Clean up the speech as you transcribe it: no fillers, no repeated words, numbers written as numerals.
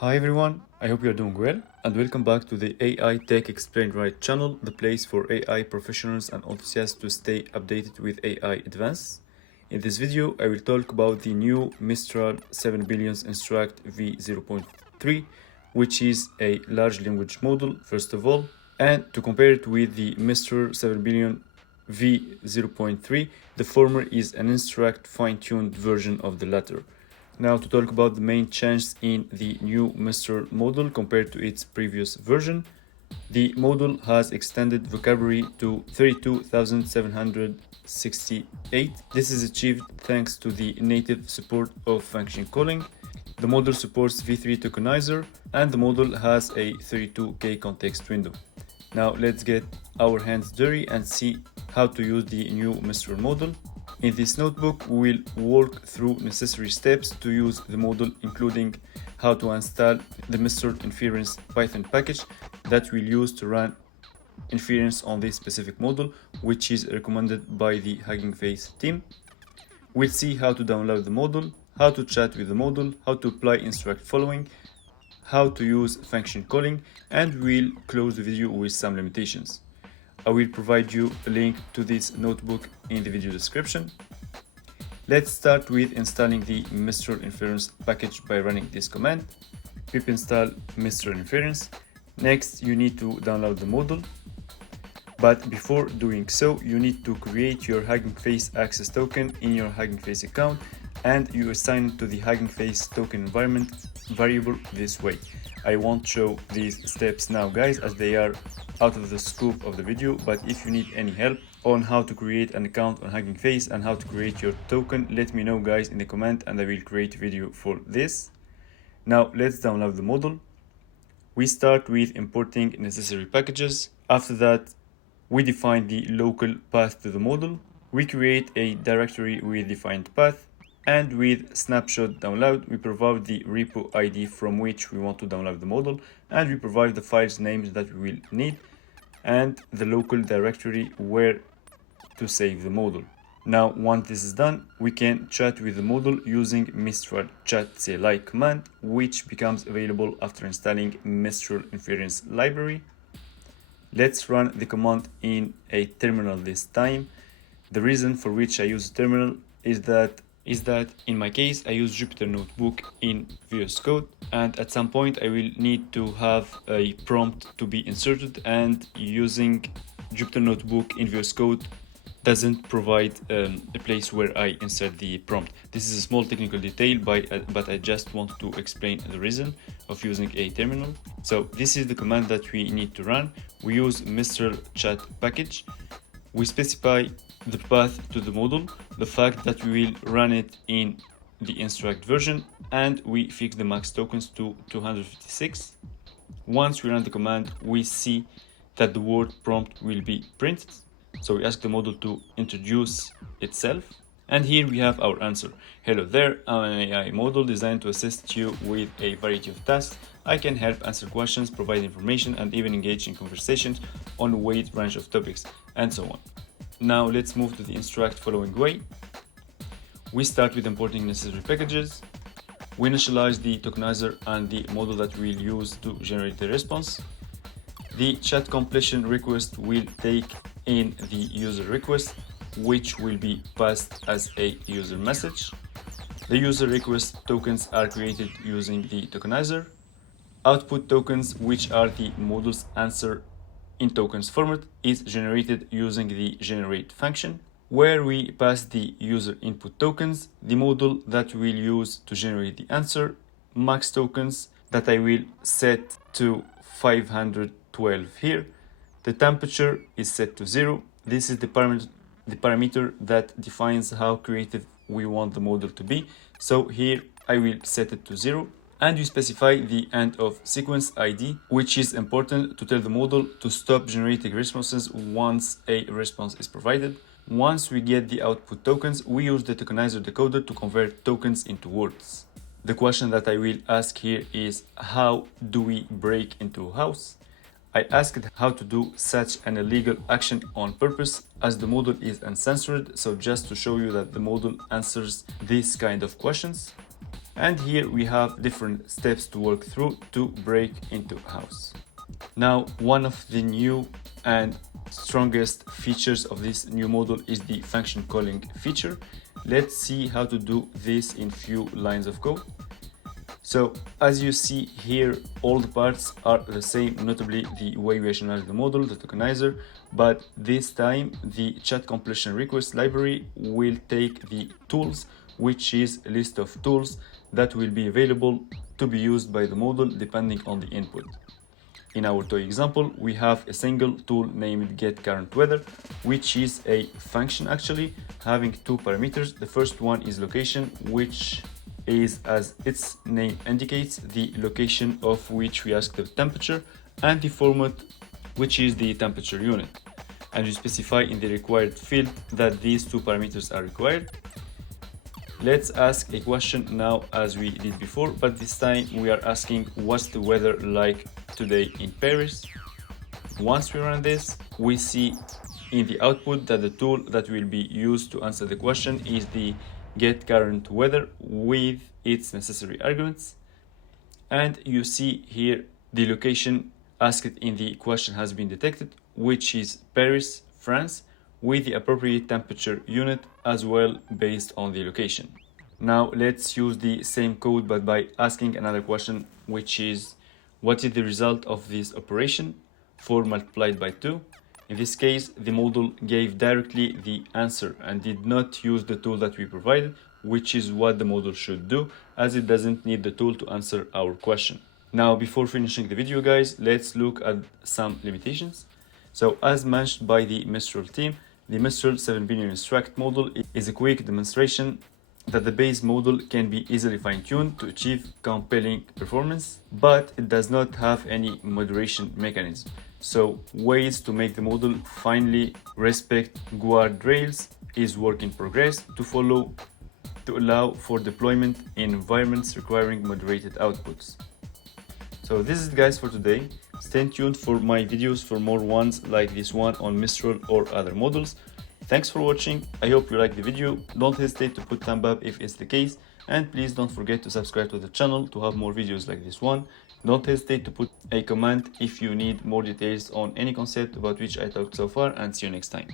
Hi everyone, I hope you're doing well and welcome back to the AI Tech Explained Right channel, the place for AI professionals and enthusiasts to stay updated with AI advances. In this video, I will talk about the new Mistral-7B-INSTRUCT v0.3, which is a large language model, first of all, and to compare it with the Mistral 7 billion v0.3, the former is an Instruct fine-tuned version of the latter. Now to talk about the main changes in the new Mistral model compared to its previous version. The model has extended vocabulary to 32,768. This is achieved thanks to the native support of function calling. The model supports v3 tokenizer and the model has a 32K context window. Now let's get our hands dirty and see how to use the new Mistral model. In this notebook, we will walk through necessary steps to use the model, including how to install the Mistral inference Python package that we'll use to run inference on this specific model, which is recommended by the Hugging Face team. We'll see how to download the model, how to chat with the model, how to apply instruct following, how to use function calling, and we'll close the video with some limitations. I will provide you a link to this notebook in the video description. Let's start with installing the Mistral inference package by running this command: pip install Mistral inference. Next, you need to download the model. But before doing so, you need to create your Hugging Face access token in your Hugging Face account, and you assign it to the Hugging Face token environment variable this way. I won't show these steps now, guys, as they are out of the scope of the video, but if you need any help on how to create an account on Hugging Face and how to create your token, let me know, guys, in the comment, and I will create a video for this. Now let's download the model. We start with importing necessary packages. After that, we define the local path to the model. We create a directory with defined path, and with snapshot download, we provide the repo ID from which we want to download the model, and we provide the files names that we will need and the local directory where to save the model. Now, once this is done, we can chat with the model using Mistral chat CLI command, which becomes available after installing Mistral inference library. Let's run the command in a terminal this time. The reason for which I use terminal is that in my case I use Jupyter Notebook in VS Code, and at some point I will need to have a prompt to be inserted, and using Jupyter Notebook in VS Code doesn't provide a place where I insert the prompt. This is a small technical detail, but I just want to explain the reason of using a terminal. So this is the command that we need to run. We use Mistral chat package. We specify the path to the model, the fact that we will run it in the instruct version, and we fix the max tokens to 256. Once we run the command, we see that the word prompt will be printed. So we ask the model to introduce itself. And here we have our answer. Hello there, I'm an AI model designed to assist you with a variety of tasks. I can help answer questions, provide information, and even engage in conversations on a wide range of topics, and so on. Now let's move to the instruct following way. We start with importing necessary packages. We initialize the tokenizer and the model that we'll use to generate the response. The chat completion request will take in the user request, which will be passed as a user message. The user request tokens are created using the tokenizer. Output tokens, which are the model's answer in tokens format, is generated using the generate function, where we pass the user input tokens, the model that we'll use to generate the answer, max tokens that I will set to 512 here. The temperature is set to 0. This is the parameter that defines how creative we want the model to be. So here I will set it to 0. And you specify the end of sequence ID, which is important to tell the model to stop generating responses once a response is provided. Once we get the output tokens, we use the tokenizer decoder to convert tokens into words. The question that I will ask here is, how do we break into a house? I asked how to do such an illegal action on purpose, as the model is uncensored, so just to show you that the model answers these kind of questions. And here we have different steps to work through to break into a house. Now, one of the new and strongest features of this new module is the function calling feature. Let's see how to do this in few lines of code. So as you see here, all the parts are the same, notably the way we initialize the model, the tokenizer, but this time the chat completion request library will take the tools, which is a list of tools that will be available to be used by the model depending on the input. In our toy example, we have a single tool named getCurrentWeather, which is a function actually having two parameters. The first one is location, which is, as its name indicates, the location of which we ask the temperature, and the format, which is the temperature unit. And you specify in the required field that these two parameters are required. Let's ask a question now as we did before, but this time we are asking what's the weather like today in Paris. Once we run this, we see in the output that the tool that will be used to answer the question is the getCurrentWeather with its necessary arguments. And you see here the location asked in the question has been detected, which is Paris, France, with the appropriate temperature unit as well based on the location. Now let's use the same code but by asking another question, which is what is the result of this operation 4 multiplied by 2. In this case, the model gave directly the answer and did not use the tool that we provided, which is what the model should do, as it doesn't need the tool to answer our question. Now, before finishing the video, guys, let's look at some limitations. So as mentioned by the Mistral team, the Mistral-7B-INSTRUCT model is a quick demonstration that the base model can be easily fine-tuned to achieve compelling performance, but it does not have any moderation mechanism. So ways to make the model finally respect guardrails is work in progress to allow for deployment in environments requiring moderated outputs. So this is it, guys, for today. Stay tuned for my videos for more ones like this one on Mistral or other models. Thanks for watching. I hope you liked the video. Don't hesitate to put thumb up if it's the case, and please don't forget to subscribe to the channel to have more videos like this one. Don't hesitate to put a comment if you need more details on any concept about which I talked so far, and see you next time.